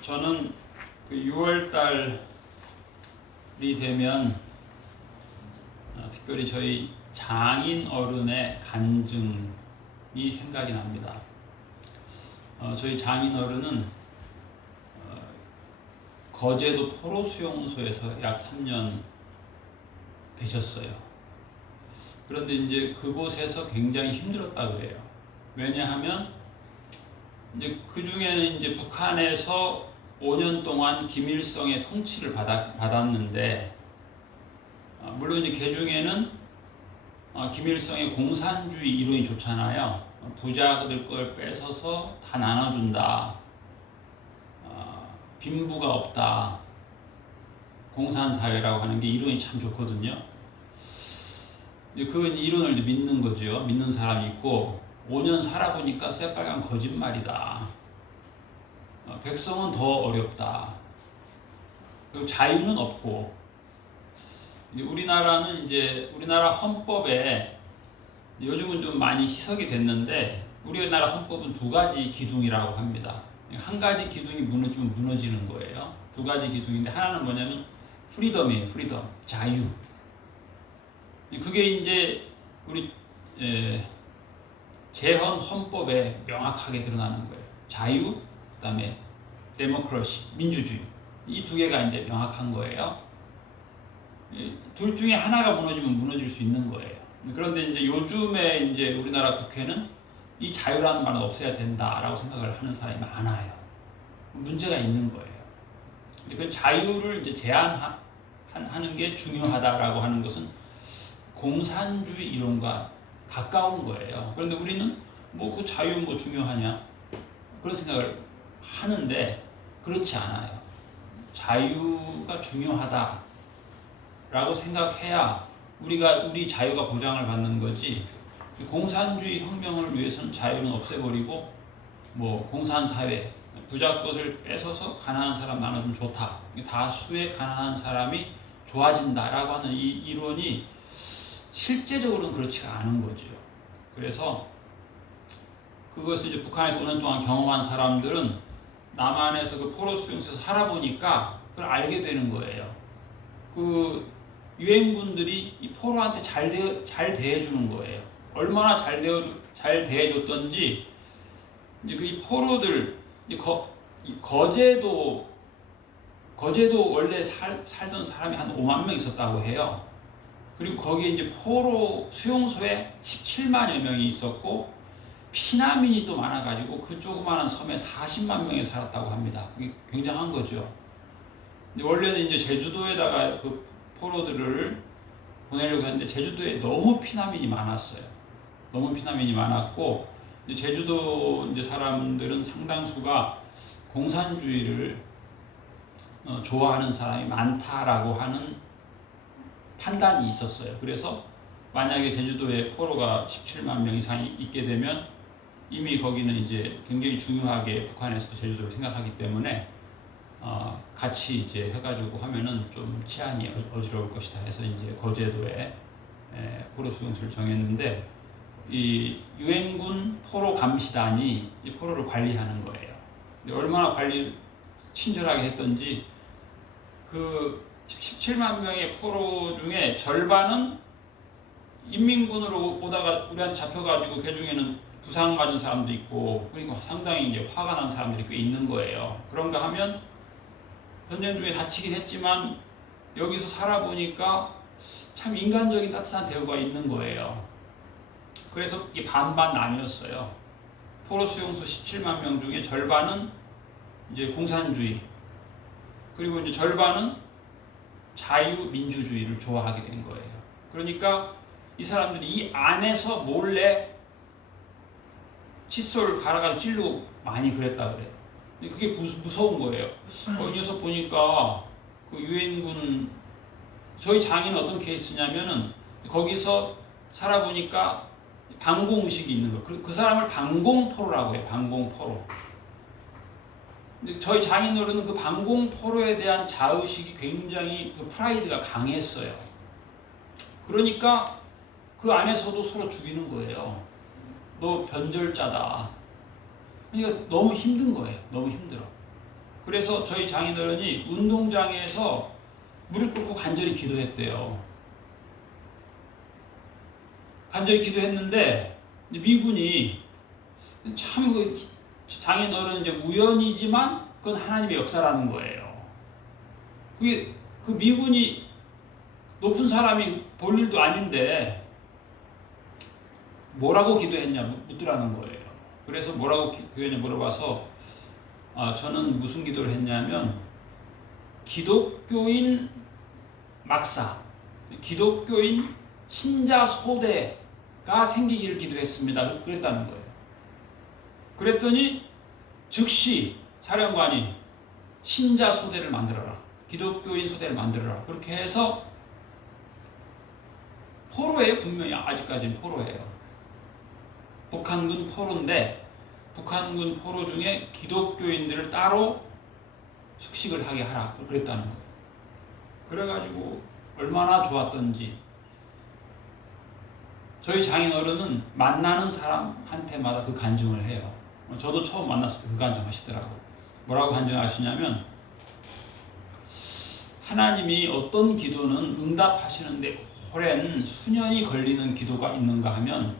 저는 그 6월 달이 되면 특별히 저희 장인 어른의 간증이 생각이 납니다. 저희 장인 어른은 거제도 포로 수용소에서 약 3년 계셨어요. 그런데 이제 그곳에서 굉장히 힘들었다고 그래요. 왜냐하면 이제 그 중에는 이제 북한에서 5년 동안 김일성의 통치를 받았는데, 물론 이제 그 중에는 김일성의 공산주의 이론이 좋잖아요. 부자들 걸 뺏어서 다 나눠준다. 빈부가 없다. 공산사회라고 하는 게 이론이 참 좋거든요. 그 이론을 믿는 거죠. 믿는 사람이 있고, 5년 살아보니까 새빨간 거짓말이다. 백성은 더 어렵다. 그리고 자유는 없고. 우리나라는 우리나라 헌법에 요즘은 좀 많이 희석이 됐는데, 우리나라 헌법은 두 가지 기둥이라고 합니다. 한 가지 기둥이 무너지면 무너지는 거예요. 두 가지 기둥인데, 하나는 뭐냐면 프리덤이에요. 프리덤, 자유. 그게 이제 우리 재헌 헌법에 명확하게 드러나는 거예요. 자유, 그다음에 데모크라시, 민주주의. 이 두 개가 이제 명확한 거예요. 둘 중에 하나가 무너지면 무너질 수 있는 거예요. 그런데 이제 요즘에 이제 우리나라 국회는 이 자유라는 말은 없애야 된다라고 생각을 하는 사람이 많아요. 문제가 있는 거예요. 그 자유를 이제 제한하는 게 중요하다라고 하는 것은 공산주의 이론과 가까운 거예요. 그런데 우리는 뭐 그 자유 뭐 중요하냐 그런 생각을 하는데, 그렇지 않아요. 자유가 중요하다라고 생각해야 우리 자유가 보장을 받는 거지. 공산주의 혁명을 위해서는 자유는 없애버리고 뭐 공산사회, 부자 것을 뺏어서 가난한 사람 나눠주면 좋다. 다수의 가난한 사람이 좋아진다라고 하는 이 이론이 실제적으로는 그렇지가 않은 거죠. 그래서 그것을 이제 북한에서 5년 동안 경험한 사람들은 남한에서 그 포로 수용소에서 살아보니까 그걸 알게 되는 거예요. 그 유엔군들이 이 포로한테 잘 대해주는 거예요. 얼마나 잘 대해줬던지, 이제 그 이 포로들, 거제도 원래 살던 사람이 한 5만 명 있었다고 해요. 그리고 거기에 이제 포로 수용소에 17만여 명이 있었고, 피난민이 또 많아가지고 그 조그마한 섬에 40만 명이 살았다고 합니다. 그게 굉장한 거죠. 원래는 이제 제주도에다가 그 포로들을 보내려고 했는데, 제주도에 너무 피난민이 많았어요. 너무 피난민이 많았고, 제주도 이제 사람들은 상당수가 공산주의를 좋아하는 사람이 많다라고 하는 판단이 있었어요. 그래서 만약에 제주도에 포로가 17만 명 이상이 있게 되면 이미 거기는 이제 굉장히 중요하게 북한에서도 제주도를 생각하기 때문에 같이 이제 해가지고 하면은 좀 치안이 어지러울 것이다 해서 이제 거제도에 포로 수용소를 정했는데, 이 유엔군 포로 감시단이 이 포로를 관리하는 거예요. 근데 얼마나 관리 친절하게 했던지, 그 17만 명의 포로 중에 절반은 인민군으로 오다가 우리한테 잡혀가지고 그 중에는 부상 맞은 사람도 있고, 그러니까 상당히 이제 화가 난 사람들이 꽤 있는 거예요. 그런가 하면 전쟁 중에 다치긴 했지만 여기서 살아보니까 참 인간적인 따뜻한 대우가 있는 거예요. 그래서 이게 반반 나뉘었어요. 포로 수용소 17만 명 중에 절반은 이제 공산주의, 그리고 이제 절반은 자유민주주의를 좋아하게 된 거예요. 그러니까 이 사람들이 이 안에서 몰래 칫솔 갈아가지고 찔르고 많이 그랬다 그래요. 근데 그게 무서운 거예요. 이 녀석 보니까 그 유엔군, 저희 장인은 어떤 케이스냐면은 거기서 살아보니까 방공의식이 있는 거예요. 그 사람을 방공포로라고 해요. 방공포로. 근데 저희 장인어른은 그 방공포로에 대한 자의식이 굉장히, 그 프라이드가 강했어요. 그러니까 그 안에서도 서로 죽이는 거예요. 너 변절자다. 그러니까 너무 힘든 거예요. 너무 힘들어. 그래서 저희 장인어른이 운동장에서 무릎 꿇고 간절히 기도했대요. 간절히 기도했는데 미군이 참 그 장인어른 이제 우연이지만 그건 하나님의 역사라는 거예요. 그게 그 미군이 높은 사람이 볼 일도 아닌데 뭐라고 기도했냐 묻더라는 거예요. 그래서 뭐라고 기도했냐 물어봐서 저는 무슨 기도를 했냐면 기독교인 막사, 기독교인 신자 소대가 생기기를 기도했습니다. 그랬다는 거예요. 그랬더니 즉시 사령관이 신자 소대를 만들어라. 기독교인 소대를 만들어라. 그렇게 해서 포로예요. 분명히 아직까지는 포로예요. 북한군 포로인데 북한군 포로 중에 기독교인들을 따로 숙식을 하게 하라. 그랬다는 거예요. 그래가지고 얼마나 좋았던지 저희 장인어른은 만나는 사람한테마다 그 간증을 해요. 저도 처음 만났을 때 그 간증 하시더라고요. 뭐라고 간증하시냐면 하나님이 어떤 기도는 응답하시는데 오랜 수년이 걸리는 기도가 있는가 하면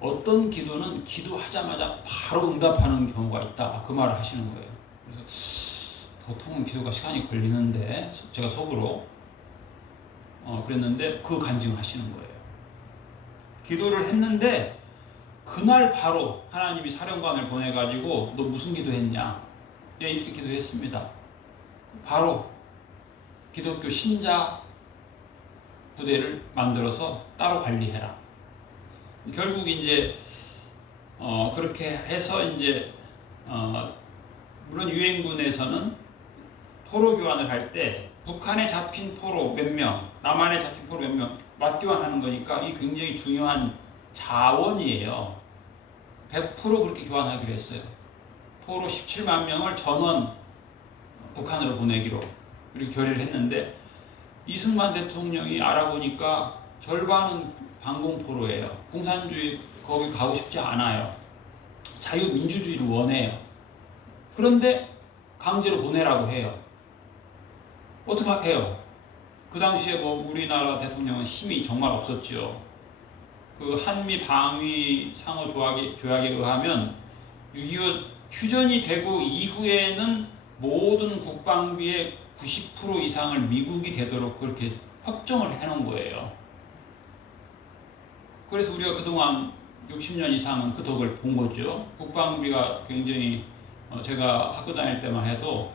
어떤 기도는 기도하자마자 바로 응답하는 경우가 있다. 그 말을 하시는 거예요. 그래서 보통은 기도가 시간이 걸리는데 제가 속으로 그랬는데 그 간증을 하시는 거예요. 기도를 했는데 그날 바로 하나님이 사령관을 보내가지고 너 무슨 기도했냐? 예, 이렇게 기도했습니다. 바로 기독교 신자 부대를 만들어서 따로 관리해라. 결국 이제 그렇게 해서 이제 물론 유엔군에서는 포로 교환을 할 때 북한에 잡힌 포로 몇 명, 남한에 잡힌 포로 몇 명 맞교환하는 거니까 이 굉장히 중요한 자원이에요. 100% 그렇게 교환하기로 했어요. 포로 17만 명을 전원 북한으로 보내기로 이렇게 결의를 했는데 이승만 대통령이 알아보니까 절반은 반공포로예요. 공산주의 거기 가고 싶지 않아요. 자유민주주의를 원해요. 그런데 강제로 보내라고 해요. 어떡해요? 그 당시에 뭐 우리나라 대통령은 힘이 정말 없었죠. 그 한미 방위 상호 조약에 의하면 6.25 휴전이 되고 이후에는 모든 국방비의 90% 이상을 미국이 되도록 그렇게 협정을 해놓은 거예요. 그래서 우리가 그동안 60년 이상은 그 덕을 본 거죠. 국방비가 굉장히 제가 학교 다닐 때만 해도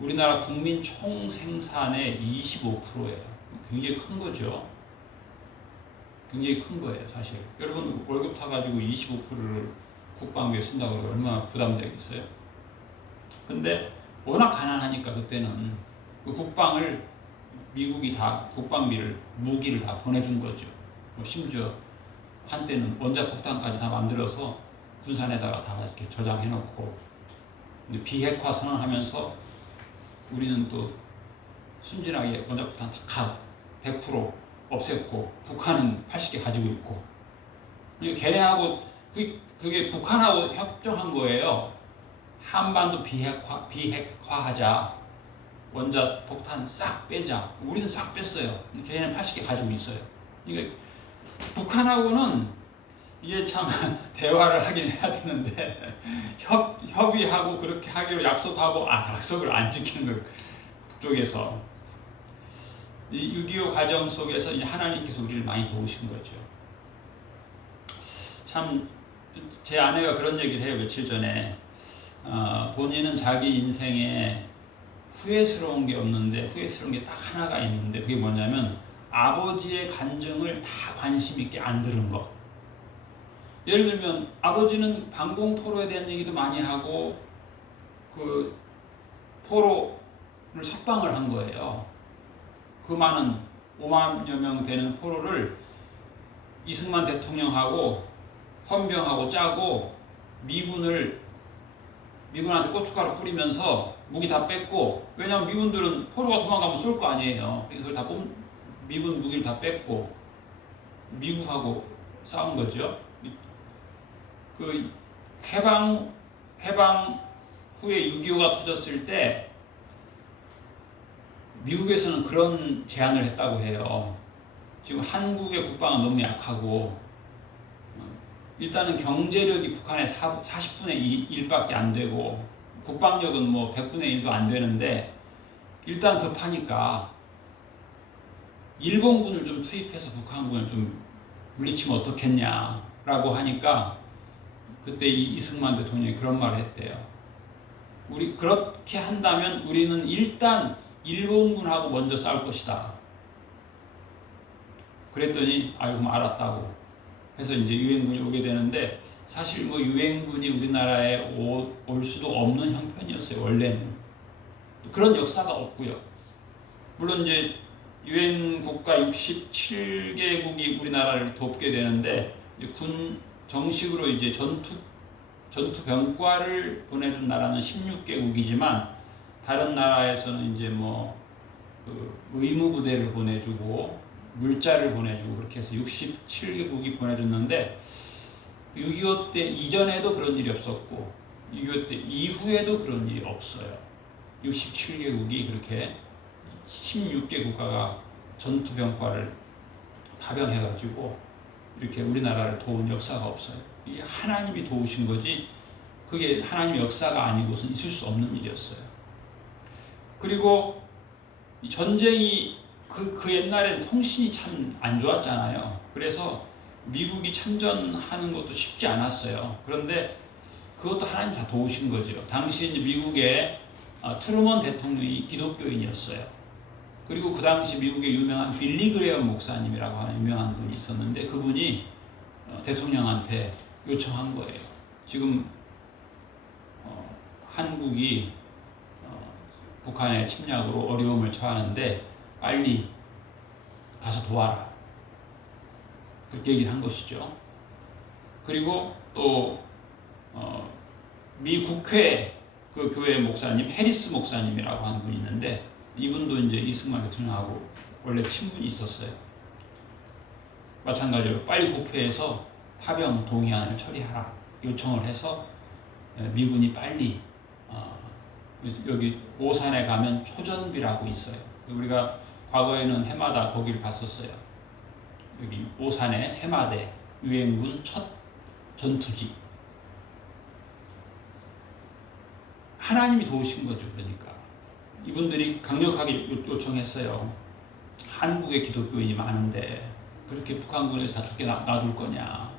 우리나라 국민 총 생산의 25%예요. 굉장히 큰 거죠. 굉장히 큰 거예요, 사실. 여러분 월급 타가지고 25%를 국방비에 쓴다고 그러면 얼마나 부담되겠어요? 근데 워낙 가난하니까 그때는 그 국방을 미국이 다 국방비를 무기를 다 보내준 거죠. 심지어 한때는 원자폭탄까지 다 만들어서 군산에다가 다 이렇게 저장해놓고 비핵화 선언하면서 우리는 또 순진하게 원자폭탄 다 100% 없앴고 북한은 80개 가지고 있고 걔네하고 그게 북한하고 협정한 거예요. 한반도 비핵화하자. 원자폭탄 싹 빼자. 우리는 싹 뺐어요. 걔네는 80개 가지고 있어요. 그러니까 북한하고는 이게 참 대화를 하긴 해야 되는데 협의하고 그렇게 하기로 약속하고 약속을 안 지키는 거 그쪽에서 이 6.25 과정 속에서 이제 하나님께서 우리를 많이 도우신 거죠. 참 제 아내가 그런 얘기를 해요. 며칠 전에 본인은 자기 인생에 후회스러운 게 없는데 후회스러운 게 딱 하나가 있는데 그게 뭐냐면 아버지의 간증을 다 관심 있게 안 들은 거. 예를 들면 아버지는 반공포로에 대한 얘기도 많이 하고 그 포로를 석방을 한 거예요. 그 많은 5만여 명 되는 포로를 이승만 대통령하고 헌병하고 짜고 미군한테 고춧가루 뿌리면서 무기 다 뺐고 왜냐하면 미군들은 포로가 도망가면 쏠 거 아니에요. 그걸 다 미군 무기를 다 뺐고 미국하고 싸운 거죠. 그 해방 후에 6.25가 터졌을 때 미국에서는 그런 제안을 했다고 해요. 지금 한국의 국방은 너무 약하고 일단은 경제력이 북한의 40분의 1밖에 안 되고 국방력은 뭐 100분의 1도 안 되는데 일단 급하니까 일본군을 좀 투입해서 북한군을 좀 물리치면 어떻겠냐라고 하니까 그때 이승만 대통령이 그런 말을 했대요. 우리 그렇게 한다면 우리는 일단 일본군하고 먼저 싸울 것이다. 그랬더니 그럼 알았다고 해서 이제 유엔군이 오게 되는데 사실 뭐 유엔군이 우리나라에 올 수도 없는 형편이었어요. 원래는 그런 역사가 없고요. 물론 이제 유엔 국가 67개국이 우리나라를 돕게 되는데 이제 군 정식으로 이제 전투 병과를 보내준 나라는 16개국이지만 다른 나라에서는 이제 뭐 그 의무 부대를 보내주고 물자를 보내주고 그렇게 해서 67개국이 보내줬는데 6.25 때 이전에도 그런 일이 없었고 6.25 때 이후에도 그런 일이 없어요. 67개국이 그렇게 16개 국가가 전투 병과를 파병해가지고 이렇게 우리나라를 도운 역사가 없어요. 이게 하나님이 도우신 거지 그게 하나님의 역사가 아니고선 있을 수 없는 일이었어요. 그리고 이 전쟁이 그 옛날엔 통신이 참 안 좋았잖아요. 그래서 미국이 참전하는 것도 쉽지 않았어요. 그런데 그것도 하나님 다 도우신 거죠. 당시 이제 미국의 트루먼 대통령이 기독교인이었어요. 그리고 그 당시 미국의 유명한 빌리 그레엄 목사님이라고 하는 유명한 분이 있었는데 그분이 대통령한테 요청한 거예요. 지금 한국이 북한의 침략으로 어려움을 처하는데 빨리 가서 도와라. 그렇게 얘기를 한 것이죠. 그리고 또 미 국회 그 교회 목사님 해리스 목사님이라고 하는 분이 있는데 이분도 이제 이승만 대통령하고 원래 친분이 있었어요. 마찬가지로 빨리 국회에서 파병 동의안을 처리하라 요청을 해서 미군이 빨리 여기 오산에 가면 초전비라고 있어요. 우리가 과거에는 해마다 거기를 갔었어요. 여기 오산에 세마대 유엔군 첫 전투지. 하나님이 도우신 거죠. 그러니까 이분들이 강력하게 요청했어요. 한국에 기독교인이 많은데 그렇게 북한군에서 다 죽게 놔둘 거냐.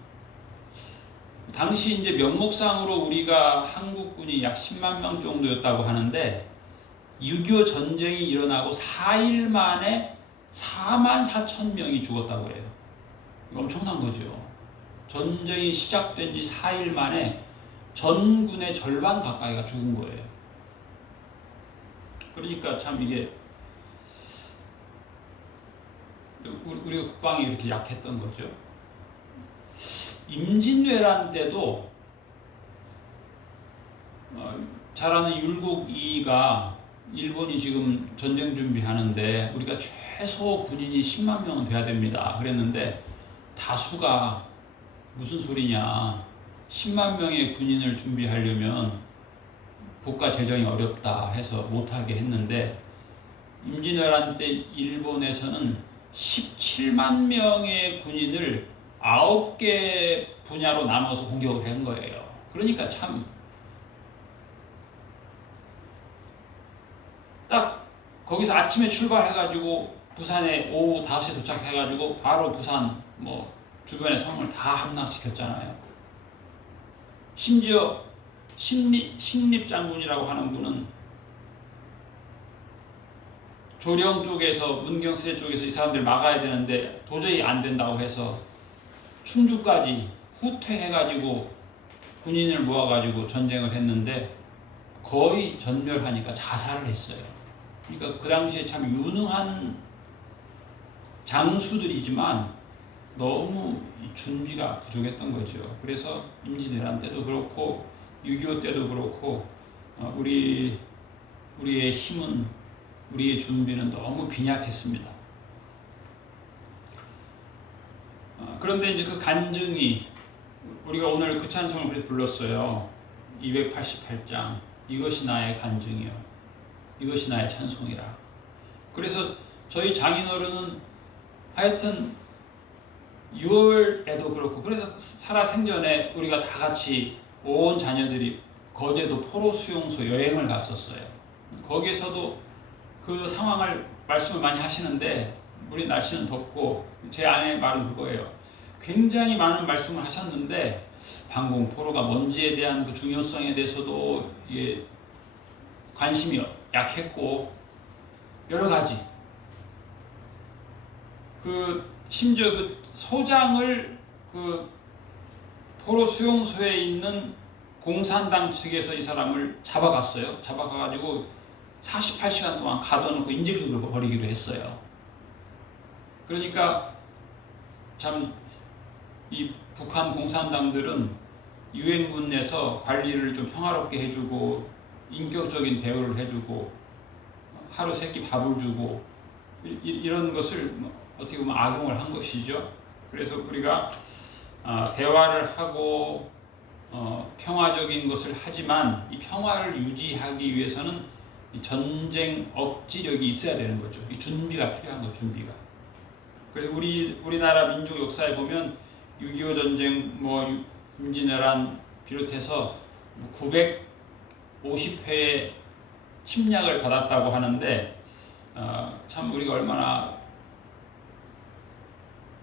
당시 이제 명목상으로 우리가 한국군이 약 10만 명 정도였다고 하는데 6.25 전쟁이 일어나고 4일 만에 4만 4천 명이 죽었다고 해요. 엄청난 거죠. 전쟁이 시작된 지 4일 만에 전군의 절반 가까이가 죽은 거예요. 그러니까 참 이게 우리가 국방이 이렇게 약했던 거죠. 임진왜란 때도 잘 아는 율곡 2가 일본이 지금 전쟁 준비하는데 우리가 최소 군인이 10만 명은 돼야 됩니다. 그랬는데 다수가 무슨 소리냐 10만 명의 군인을 준비하려면 국가 재정이 어렵다 해서 못하게 했는데 임진왜란 때 일본에서는 17만 명의 군인을 9개 분야로 나눠서 공격을 한 거예요. 그러니까 참 딱 거기서 아침에 출발해가지고 부산에 오후 5시에 도착해가지고 바로 부산 뭐 주변의 성을 다 함락시켰잖아요. 심지어 신립 장군이라고 하는 분은 조령 쪽에서 문경세제 쪽에서 이 사람들 막아야 되는데 도저히 안 된다고 해서 충주까지 후퇴해가지고 군인을 모아가지고 전쟁을 했는데 거의 전멸하니까 자살을 했어요. 그러니까 그 당시에 참 유능한 장수들이지만 너무 준비가 부족했던 거죠. 그래서 임진왜란 때도 그렇고 6.25 때도 그렇고 우리의 힘은 우리의 준비는 너무 빈약했습니다. 그런데 이제 그 간증이 우리가 오늘 그 찬송을 그래서 불렀어요. 288장 이것이 나의 간증이요 이것이 나의 찬송이라. 그래서 저희 장인어른은 하여튼 6월에도 그렇고, 그래서 살아생전에 우리가 다 같이 온 자녀들이 거제도 포로 수용소 여행을 갔었어요. 거기에서도 그 상황을 말씀을 많이 하시는데, 우리 날씨는 덥고 제 아내의 말은 그거예요. 굉장히 많은 말씀을 하셨는데 방공 포로가 뭔지에 대한 그 중요성에 대해서도 관심이 약했고, 여러 가지 심지어 그 소장을 그 포로 수용소에 있는 공산당 측에서 이 사람을 잡아갔어요. 잡아가가지고 48시간 동안 가둬놓고 인질극을 벌이기도 했어요. 그러니까 참 이 북한 공산당들은 유엔군 내에서 관리를 좀 평화롭게 해주고 인격적인 대우를 해주고 하루 세끼 밥을 주고 이런 것을 어떻게 보면 악용을 한 것이죠. 그래서 우리가 대화를 하고 평화적인 것을 하지만 이 평화를 유지하기 위해서는 이 전쟁 억지력이 있어야 되는 거죠. 이 준비가 필요한 거죠. 준비가. 그래서 우리나라 민족 역사에 보면 6.25 전쟁, 임진왜란 비롯해서 950회의 침략을 받았다고 하는데, 참 우리가 얼마나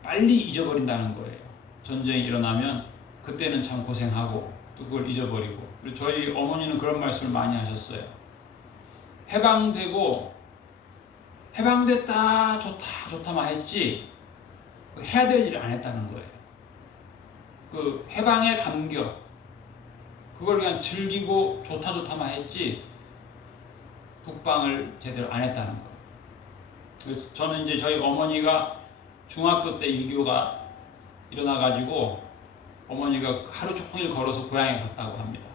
빨리 잊어버린다는 거예요. 전쟁이 일어나면 그때는 참 고생하고 또 그걸 잊어버리고. 그리고 저희 어머니는 그런 말씀을 많이 하셨어요. 해방됐다 좋다만 했지 해야 될 일을 안 했다는 거예요. 그 해방의 감격, 그걸 그냥 즐기고 좋다만 했지 국방을 제대로 안 했다는 거예요. 그래서 저는 이제 저희 어머니가 중학교 때 6.25가 일어나가지고 어머니가 하루 종일 걸어서 고향에 갔다고 합니다.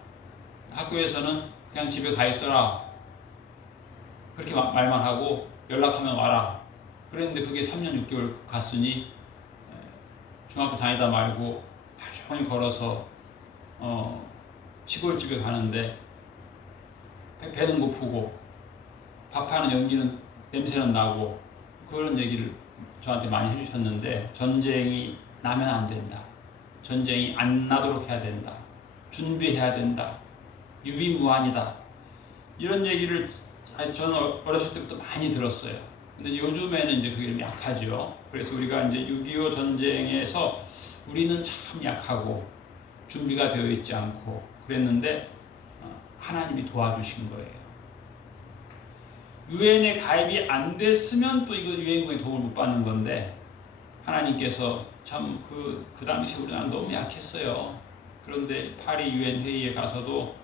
학교에서는 그냥 집에 가 있어라 그렇게 말만 하고 연락하면 와라 그랬는데, 그게 3년 6개월 갔으니 중학교 다니다 말고 하루 종일 걸어서 시골집에 가는데 배는 고프고 밥하는 연기는 냄새는 나고, 그런 얘기를 저한테 많이 해주셨는데, 전쟁이 나면 안 된다. 전쟁이 안 나도록 해야 된다. 준비해야 된다. 유비무환이다. 이런 얘기를 저는 어렸을 때부터 많이 들었어요. 근데 요즘에는 이제 그게 좀 약하죠. 그래서 우리가 이제 6.25 전쟁에서 우리는 참 약하고 준비가 되어 있지 않고 그랬는데 하나님이 도와주신 거예요. 유엔에 가입이 안 됐으면 또 이거 유엔군의 도움을 못 받는 건데, 하나님께서 참 그 당시 우리는 너무 약했어요. 그런데 파리 유엔 회의에 가서도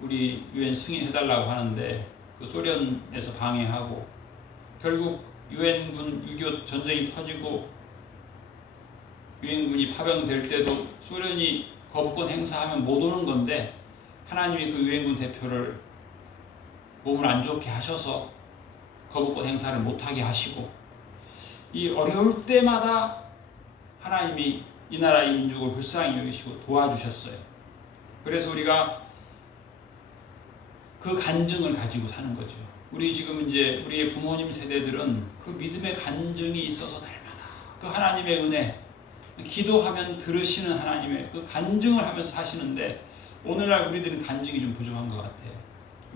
우리 유엔 승인해달라고 하는데 그 소련에서 방해하고, 결국 유엔군 6.25 전쟁이 터지고 유엔군이 파병될 때도 소련이 거부권 행사하면 못 오는 건데, 하나님이 그 유엔군 대표를 몸을 안 좋게 하셔서 거부권 행사를 못하게 하시고, 이 어려울 때마다 하나님이 이 나라의 민족을 불쌍히 여기시고 도와주셨어요. 그래서 우리가 그 간증을 가지고 사는 거죠. 우리 지금 이제 우리의 부모님 세대들은 그 믿음의 간증이 있어서 날마다 그 하나님의 은혜, 기도하면 들으시는 하나님의 그 간증을 하면서 사시는데, 오늘날 우리들은 간증이 좀 부족한 것 같아요.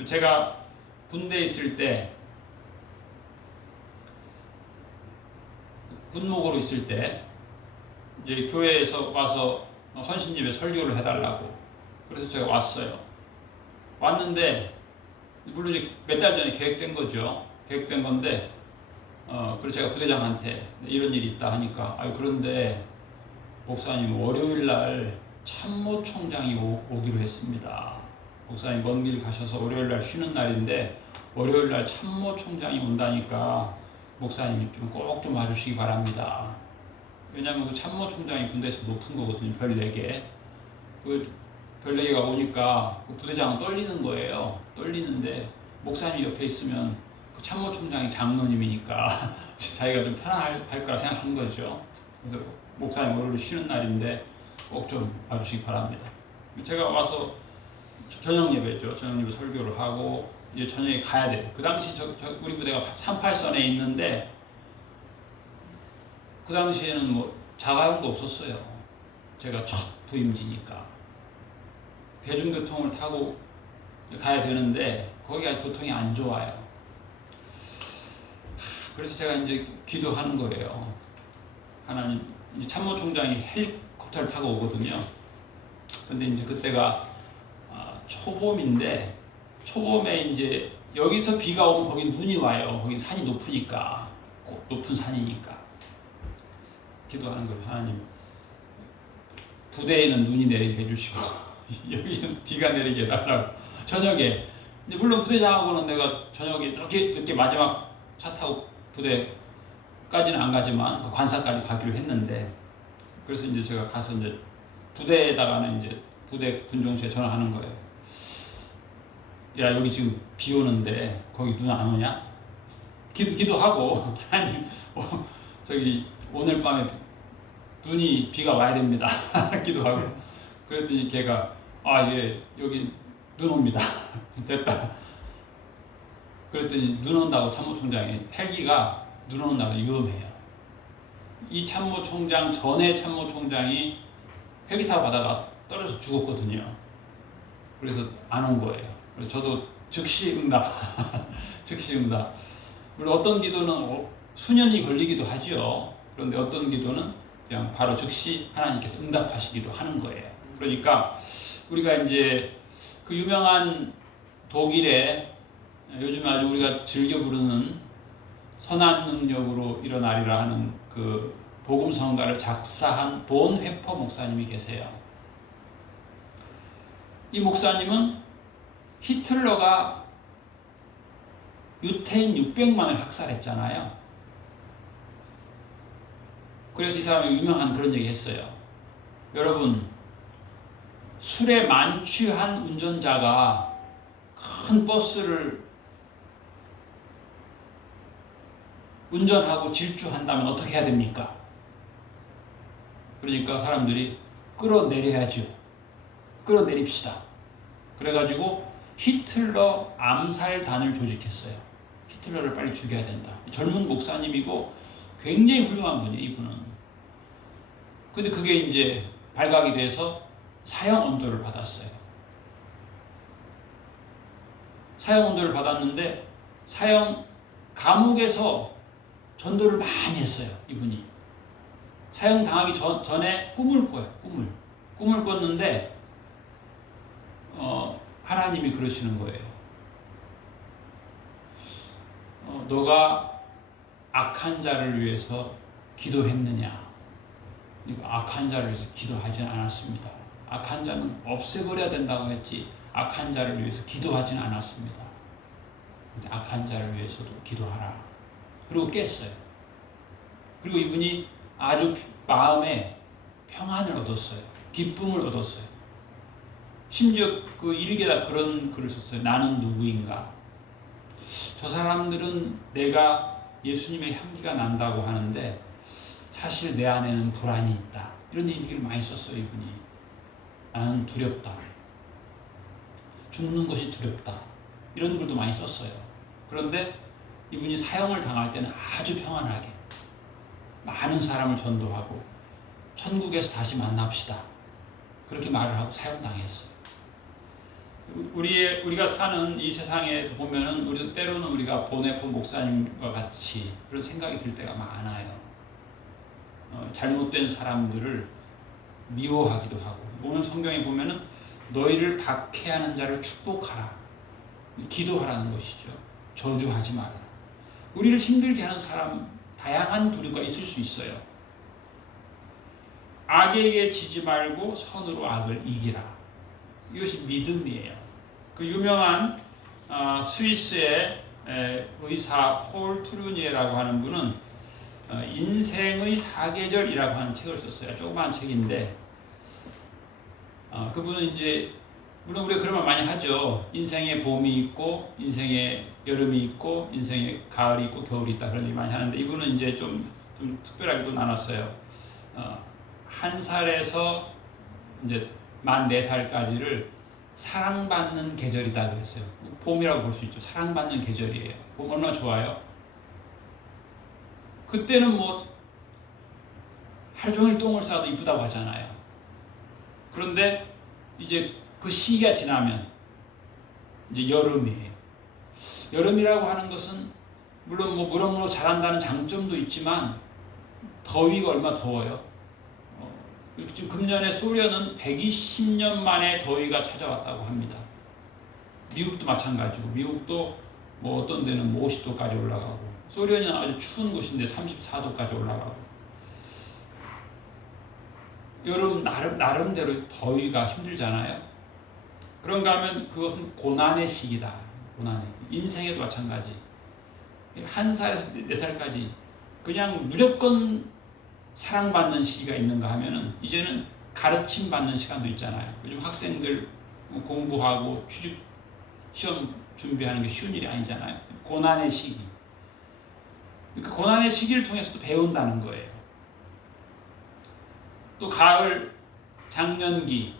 제가 군대에 있을 때, 군목으로 있을 때 이제 교회에서 와서 헌신집에 설교를 해달라고, 그래서 제가 왔어요. 왔는데 물론 이제 몇 달 전에 계획된 거죠. 계획된 건데 그래서 제가 부대장한테 이런 일이 있다 하니까, 그런데 목사님 월요일 날 참모총장이 오기로 했습니다. 목사님 먼 길 가셔서 월요일 날 쉬는 날인데 월요일 날 참모총장이 온다니까 목사님이 좀 꼭 좀 와주시기 바랍니다. 왜냐하면 그 참모총장이 군대에서 높은 거거든요. 별 4개. 그 별 4개가 오니까 그 부대장은 떨리는 거예요. 떨리는데 목사님 옆에 있으면 그 참모총장이 장로님이니까 자기가 좀 편안할 거라 생각한 거죠. 그래서 목사님 월요일 쉬는 날인데 꼭 좀 와주시기 바랍니다. 제가 와서 저녁 예배죠. 저녁 예배 설교를 하고 이제 저녁에 가야 돼. 그 당시 우리 부대가 38선에 있는데 그 당시에는 뭐 자가용도 없었어요. 제가 첫 부임지니까 대중교통을 타고 가야 되는데 거기가 교통이 안 좋아요. 그래서 제가 이제 기도하는 거예요. 하나님, 이제 참모총장이 헬리콥터를 타고 오거든요. 근데 이제 그때가 초봄인데 초봄에 이제 여기서 비가 오면 거기 눈이 와요. 거기 산이 높으니까, 높은 산이니까. 기도하는 거예요. 하나님, 부대에는 눈이 내리게 해주시고 여기는 비가 내리게 해달라고. 저녁에 근데 물론 부대장하고는 내가 저녁에 이렇게 늦게 마지막 차 타고 부대까지는 안 가지만 그 관사까지 가기로 했는데, 그래서 이제 제가 가서 이제 부대에다가는 이제 부대 군종실에 전화하는 거예요. 야, 여기 지금 비 오는데 거기 눈 안 오냐? 기도하고 하나님, 저기 오늘 밤에 비가 와야 됩니다. 기도하고. 그랬더니 걔가 예, 여기 눈 옵니다. 됐다. 그랬더니 눈 온다고 참모총장이, 헬기가 눈 온다고 위험해요. 이 참모총장 전에 참모총장이 헬기 타고 가다가 떨어져서 죽었거든요. 그래서 안 온 거예요. 그래서 저도 즉시 응답. 즉시 응답. 물론 어떤 기도는 수년이 걸리기도 하죠. 그런데 어떤 기도는 그냥 바로 즉시 하나님께서 응답하시기도 하는 거예요. 그러니까 우리가 이제 그 유명한 독일의 요즘 아주 우리가 즐겨 부르는 선한 능력으로 일어나리라 하는 그 복음성가를 작사한 본 회퍼 목사님이 계세요. 이 목사님은 히틀러가 유태인 600만을 학살했잖아요. 그래서 이 사람이 유명한 그런 얘기 했어요. 여러분, 술에 만취한 운전자가 큰 버스를 운전하고 질주한다면 어떻게 해야 됩니까? 그러니까 사람들이 끌어내려야죠. 끌어내립시다. 그래가지고 히틀러 암살단을 조직했어요. 히틀러를 빨리 죽여야 된다. 젊은 목사님이고 굉장히 훌륭한 분이에요, 이분은. 근데 그게 이제 발각이 돼서 사형 언도를 받았어요. 사형 언도를 받았는데 감옥에서 전도를 많이 했어요, 이분이. 사형 당하기 전에 꿈을 꿔요, 꿈을 꿨는데 하나님이 그러시는 거예요. 너가 악한 자를 위해서 기도했느냐? 악한 자를 위해서 기도하지는 않았습니다. 악한 자는 없애버려야 된다고 했지 악한 자를 위해서 기도하지는 않았습니다. 근데 악한 자를 위해서도 기도하라. 그리고 깼어요. 그리고 이분이 아주 마음에 평안을 얻었어요. 기쁨을 얻었어요. 심지어 그 일기에다 그런 글을 썼어요. 나는 누구인가? 저 사람들은 내가 예수님의 향기가 난다고 하는데 사실 내 안에는 불안이 있다. 이런 얘기를 많이 썼어요, 이분이. 나는 두렵다. 죽는 것이 두렵다. 이런 글도 많이 썼어요. 그런데 이분이 사형을 당할 때는 아주 평안하게 많은 사람을 전도하고 천국에서 다시 만납시다. 그렇게 말을 하고 사형당했어요. 우리가 사는 이 세상에 보면은 우리도 때로는 우리가 보네포 목사님과 같이 그런 생각이 들 때가 많아요. 잘못된 사람들을 미워하기도 하고, 오늘 성경에 보면은 너희를 박해하는 자를 축복하라, 기도하라는 것이죠. 저주하지 말라. 우리를 힘들게 하는 사람 다양한 부류가 있을 수 있어요. 악에게 지지 말고 선으로 악을 이기라. 이것이 믿음이에요. 그 유명한 스위스의 의사 폴 트루니에라고 하는 분은 인생의 사계절이라고 하는 책을 썼어요. 조그마한 책인데 그분은 이제 물론 우리가 그런 말 많이 하죠. 인생에 봄이 있고 인생에 여름이 있고 인생에 가을이 있고 겨울이 있다, 그런 얘기 많이 하는데 이분은 이제 좀 특별하게도 나눴어요. 1살에서 이제 만 4살까지를 사랑받는 계절이다 그랬어요. 봄이라고 볼 수 있죠. 사랑받는 계절이에요. 봄 얼마나 좋아요. 그때는 뭐 하루 종일 똥을 싸도 이쁘다고 하잖아요. 그런데 이제 그 시기가 지나면 이제 여름이에요. 여름이라고 하는 것은 물론 뭐 무럭무럭 자란다는 장점도 있지만 더위가 얼마나 더워요. 지금 금년에 소련은 120년 만에 더위가 찾아왔다고 합니다. 미국도 마찬가지고, 미국도 뭐 어떤 데는 뭐 50도까지 올라가고, 소련이 아주 추운 곳인데 34도까지 올라가고. 여름 나름대로 더위가 힘들잖아요. 그런가 하면 그것은 고난의 시기다. 고난의. 인생에도 마찬가지. 1살에서 4살까지 그냥 무조건 사랑받는 시기가 있는가 하면은 이제는 가르침 받는 시간도 있잖아요. 요즘 학생들 공부하고 취직 시험 준비하는 게 쉬운 일이 아니잖아요. 고난의 시기. 그 고난의 시기를 통해서도 배운다는 거예요. 또 가을 장년기에는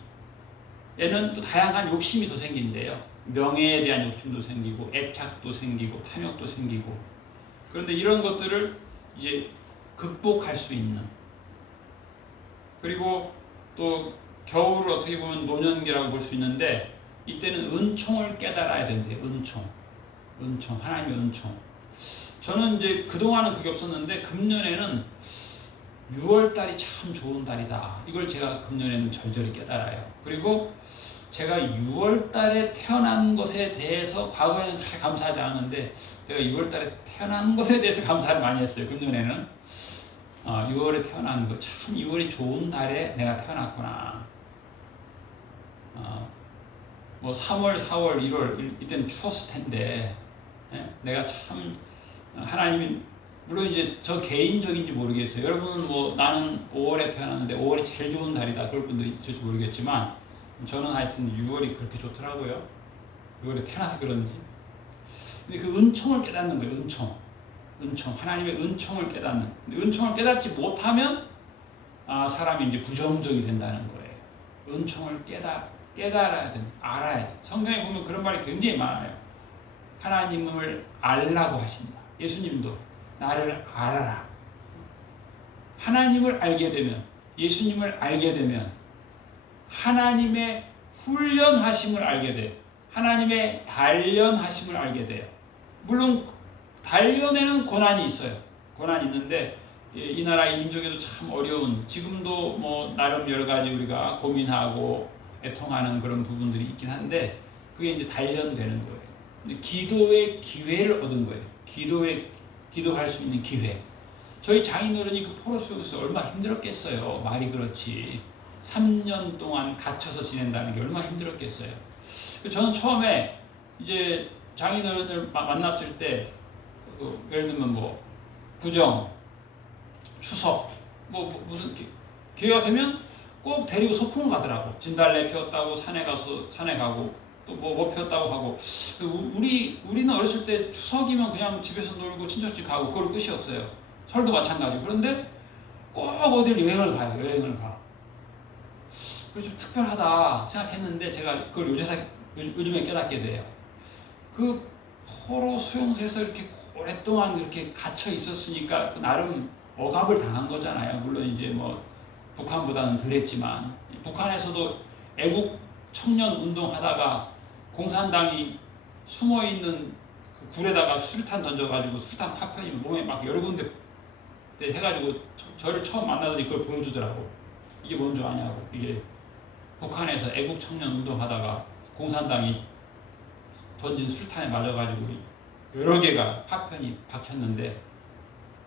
또 다양한 욕심이 더 생긴대요. 명예에 대한 욕심도 생기고 애착도 생기고 탐욕도 생기고. 그런데 이런 것들을 이제 극복할 수 있는, 그리고 또 겨울을 어떻게 보면 노년기라고 볼 수 있는데 이때는 은총을 깨달아야 된대요. 은총, 하나님의 은총. 저는 이제 그동안은 그게 없었는데 금년에는 6월달이 참 좋은 달이다. 이걸 제가 금년에는 절절히 깨달아요. 그리고 제가 6월달에 태어난 것에 대해서 과거에는 그렇게 감사하지 않았는데 제가 6월달에 태어난 것에 대해서 감사를 많이 했어요. 금년에는 6월에 태어난 거, 참 6월이 좋은 달에 내가 태어났구나. 뭐 3월, 4월, 1월 이때는 추웠을 텐데 내가 참 하나님이, 물론 이제 저 개인적인지 모르겠어요. 여러분은 뭐 나는 5월에 태어났는데 5월이 제일 좋은 달이다 그럴 분도 있을지 모르겠지만 저는 하여튼 6월이 그렇게 좋더라고요. 6월에 태어나서 그런지. 근데 그 은총을 깨닫는 거예요. 은총, 하나님의 은총을 깨닫는. 은총을 깨닫지 못하면 사람이 이제 부정적이 된다는 거예요. 은총을 깨달아야 돼, 알아야 돼. 성경에 보면 그런 말이 굉장히 많아요. 하나님을 알라고 하신다. 예수님도 나를 알아라. 하나님을 알게 되면, 예수님을 알게 되면 하나님의 훈련하심을 알게 돼요. 하나님의 단련하심을 알게 돼요. 물론 단련에는 고난이 있어요. 고난이 있는데 이 나라 이 민족에도 참 어려운, 지금도 뭐 나름 여러 가지 우리가 고민하고 애통하는 그런 부분들이 있긴 한데 그게 이제 단련되는 거예요. 근데 기도의 기회를 얻은 거예요. 기도할 수 있는 기회. 저희 장인어른이 그 포로 수용소에서 얼마나 힘들었겠어요. 말이 그렇지. 3년 동안 갇혀서 지낸다는 게 얼마나 힘들었겠어요. 저는 처음에 이제 장인어른을 만났을 때 예를 들면 뭐 구정, 추석, 뭐 무슨 기회가 되면 꼭 데리고 소풍을 가더라고. 진달래 피웠다고 산에 가고 또 뭐 피웠다고 하고. 우리는 어렸을 때 추석이면 그냥 집에서 놀고 친척집 가고 그걸 끝이었어요. 설도 마찬가지고. 그런데 꼭 어딜 여행을 가요. 그래서 좀 특별하다 생각했는데 제가 그걸 요즘에 깨닫게 돼요. 그 포로 수용소에서 이렇게 오랫동안 이렇게 갇혀 있었으니까 그 나름 억압을 당한 거잖아요. 물론 이제 뭐 북한보다는 덜했지만 북한에서도 애국 청년 운동하다가 공산당이 숨어 있는 그 굴에다가 수류탄 던져가지고 수류탄 파편이 몸에 막 여러 군데 해가지고 저를 처음 만나더니 그걸 보여주더라고. 이게 뭔 줄 아냐고. 이게 북한에서 애국 청년 운동하다가 공산당이 던진 수류탄에 맞아가지고 여러 개가 파편이 박혔는데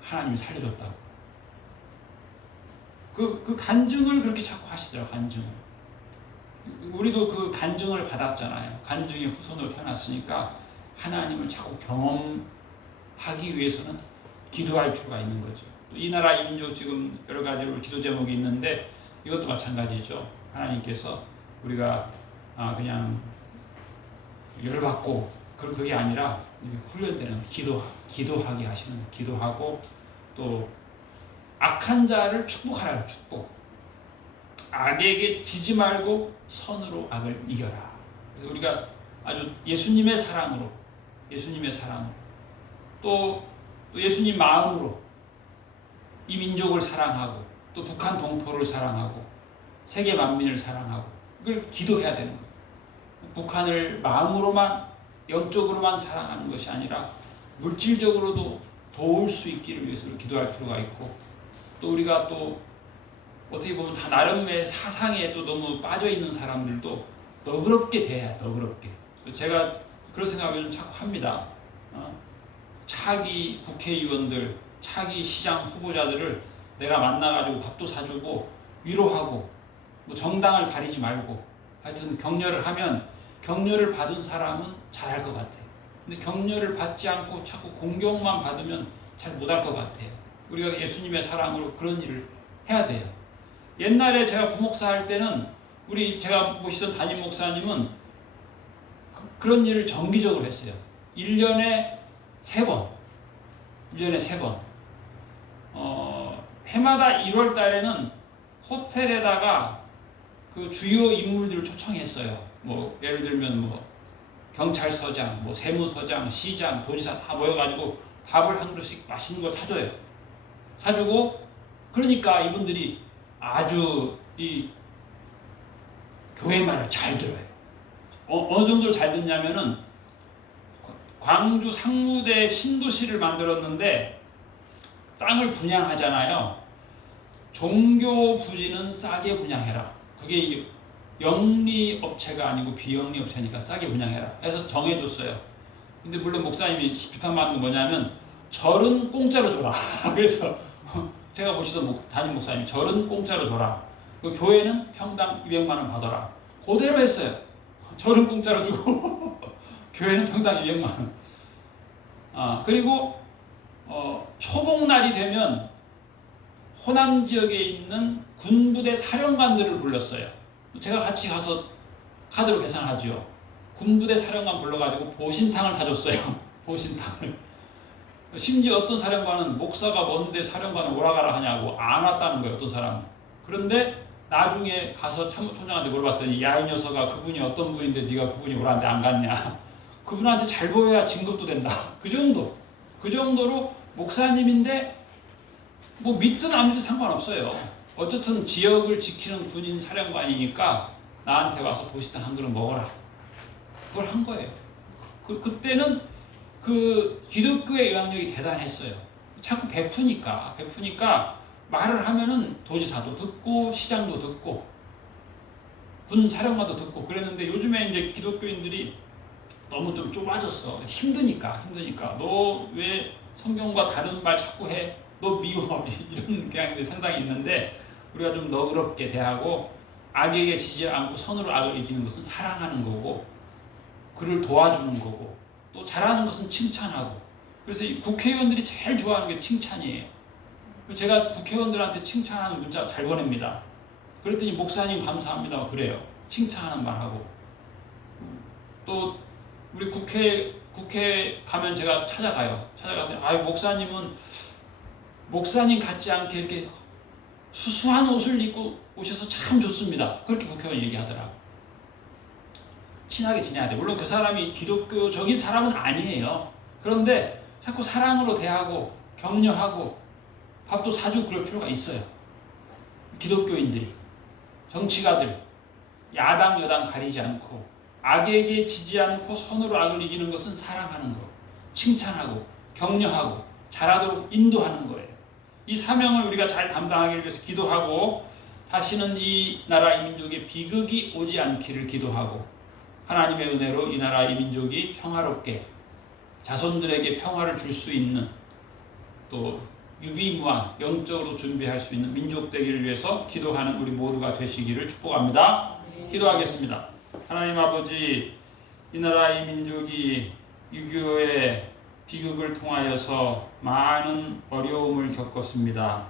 하나님이 살려줬다고. 그 간증을 그렇게 자꾸 하시더라고요. 간증을. 우리도 그 간증을 받았잖아요. 간증의 후손으로 태어났으니까 하나님을 자꾸 경험하기 위해서는 기도할 필요가 있는 거죠. 이 나라 이 민족 지금 여러 가지로 기도 제목이 있는데 이것도 마찬가지죠. 하나님께서 우리가 그냥 열받고 그게 아니라 훈련되는 기도하게 하시는, 기도하고 또 악한 자를 축복하라. 축복. 악에게 지지 말고 선으로 악을 이겨라. 그래서 우리가 아주 예수님의 사랑으로 또 예수님 마음으로 이 민족을 사랑하고 또 북한 동포를 사랑하고 세계 만민을 사랑하고 이걸 기도해야 되는 거예요. 북한을 마음으로만 영적으로만 사랑하는 것이 아니라 물질적으로도 도울 수 있기를 위해서 기도할 필요가 있고, 또 우리가 또 어떻게 보면 다 나름의 사상에 또 너무 빠져 있는 사람들도 너그럽게 대해야 너그럽게. 제가 그런 생각을 요즘 자꾸 합니다. 차기 국회의원들, 차기 시장 후보자들을 내가 만나가지고 밥도 사주고 위로하고 뭐 정당을 가리지 말고 하여튼 격려를 하면 격려를 받은 사람은 잘할 것 같아요. 근데 격려를 받지 않고 자꾸 공격만 받으면 잘 못할 것 같아요. 우리가 예수님의 사랑으로 그런 일을 해야 돼요. 옛날에 제가 부목사 할 때는 제가 모시던 담임 목사님은 그런 일을 정기적으로 했어요. 1년에 3번. 해마다 1월 달에는 호텔에다가 그 주요 인물들을 초청했어요. 뭐 예를 들면 뭐 경찰서장, 뭐 세무서장, 시장, 도지사 다 모여가지고 밥을 한 그릇씩 맛있는 걸 사줘요. 사주고 그러니까 이분들이 아주 이 교회 말을 잘 들어요. 어느 정도로 잘 듣냐면은 광주 상무대 신도시를 만들었는데 땅을 분양하잖아요. 종교 부지는 싸게 분양해라. 그게 영리업체가 아니고 비영리업체니까 싸게 분양해라 해서 정해줬어요. 근데 물론 목사님이 비판받는 건 뭐냐면 절은 공짜로 줘라. 그래서 제가 모시던 담임 목사님이 절은 공짜로 줘라. 그 교회는 평당 200만 원 받아라. 그대로 했어요. 절은 공짜로 주고 교회는 평당 200만 원. 그리고 초복날이 되면 호남 지역에 있는 군부대 사령관들을 불렀어요. 제가 같이 가서 카드로 계산하죠. 군부대 사령관 불러가지고 보신탕을 사줬어요. 보신탕을. 심지어 어떤 사령관은 목사가 뭔데 사령관을 오라가라 하냐고 안 왔다는 거예요. 어떤 사람은. 그런데 나중에 가서 참모총장한테 물어봤더니 야, 이 녀석아, 그분이 어떤 분인데 네가 그분이 오라는데 안 갔냐. 그분한테 잘 보여야 진급도 된다. 그 정도로 목사님인데 뭐 믿든 안 믿든 상관없어요. 어쨌든 지역을 지키는 군인 사령관이니까 나한테 와서 보시탕 한 그릇 먹어라. 그걸 한 거예요. 그때는 그 기독교의 영향력이 대단했어요. 자꾸 베푸니까 말을 하면은 도지사도 듣고 시장도 듣고 군 사령관도 듣고 그랬는데 요즘에 이제 기독교인들이 너무 좀 좁아졌어. 힘드니까 너 왜 성경과 다른 말 자꾸 해? 너 미워. 이런 경향들이 상당히 있는데 우리가 좀 너그럽게 대하고 악에게 지지 않고 선으로 악을 이기는 것은 사랑하는 거고 그를 도와주는 거고 또 잘하는 것은 칭찬하고. 그래서 이 국회의원들이 제일 좋아하는 게 칭찬이에요. 제가 국회의원들한테 칭찬하는 문자 잘 보냅니다. 그랬더니 목사님 감사합니다 그래요. 칭찬하는 말하고. 또 우리 국회 가면 제가 찾아가더니 아유, 목사님은 목사님 같지 않게 이렇게 수수한 옷을 입고 오셔서 참 좋습니다. 그렇게 국회의원 얘기하더라고. 친하게 지내야 돼. 물론 그 사람이 기독교적인 사람은 아니에요. 그런데 자꾸 사랑으로 대하고 격려하고 밥도 사주고 그럴 필요가 있어요. 기독교인들이, 정치가들, 야당 여당 가리지 않고 악에게 지지 않고 선으로 악을 이기는 것은 사랑하는 거, 칭찬하고 격려하고 잘하도록 인도하는 거예요. 이 사명을 우리가 잘 담당하기 위해서 기도하고 다시는 이 나라 이 민족에 비극이 오지 않기를 기도하고 하나님의 은혜로 이 나라 이 민족이 평화롭게 자손들에게 평화를 줄 수 있는 또 유비무한 영적으로 준비할 수 있는 민족 되기를 위해서 기도하는 우리 모두가 되시기를 축복합니다. 기도하겠습니다. 하나님 아버지, 이 나라 이 민족이 6.25의 비극을 통하여서 많은 어려움을 겪었습니다.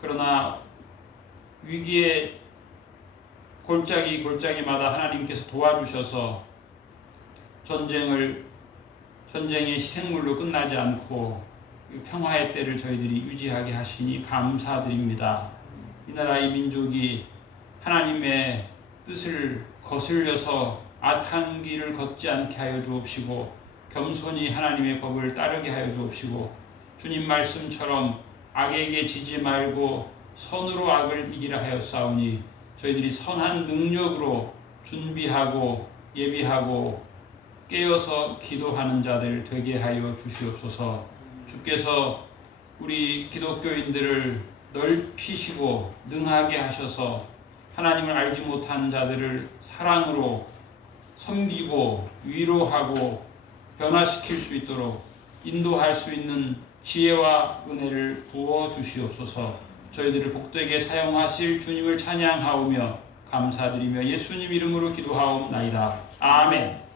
그러나 위기의 골짜기마다 하나님께서 도와주셔서 전쟁의 희생물로 끝나지 않고 평화의 때를 저희들이 유지하게 하시니 감사드립니다. 이 나라 이 민족이 하나님의 뜻을 거슬려서 악한 길을 걷지 않게 하여 주옵시고 겸손히 하나님의 법을 따르게 하여 주옵시고 주님 말씀처럼 악에게 지지 말고 선으로 악을 이기라 하여 싸우니 저희들이 선한 능력으로 준비하고 예비하고 깨어서 기도하는 자들 되게 하여 주시옵소서. 주께서 우리 기독교인들을 넓히시고 능하게 하셔서 하나님을 알지 못한 자들을 사랑으로 섬기고 위로하고 변화시킬 수 있도록 인도할 수 있는 지혜와 은혜를 부어 주시옵소서. 저희들을 복되게 사용하실 주님을 찬양하오며 감사드리며 예수님 이름으로 기도하옵나이다. 아멘.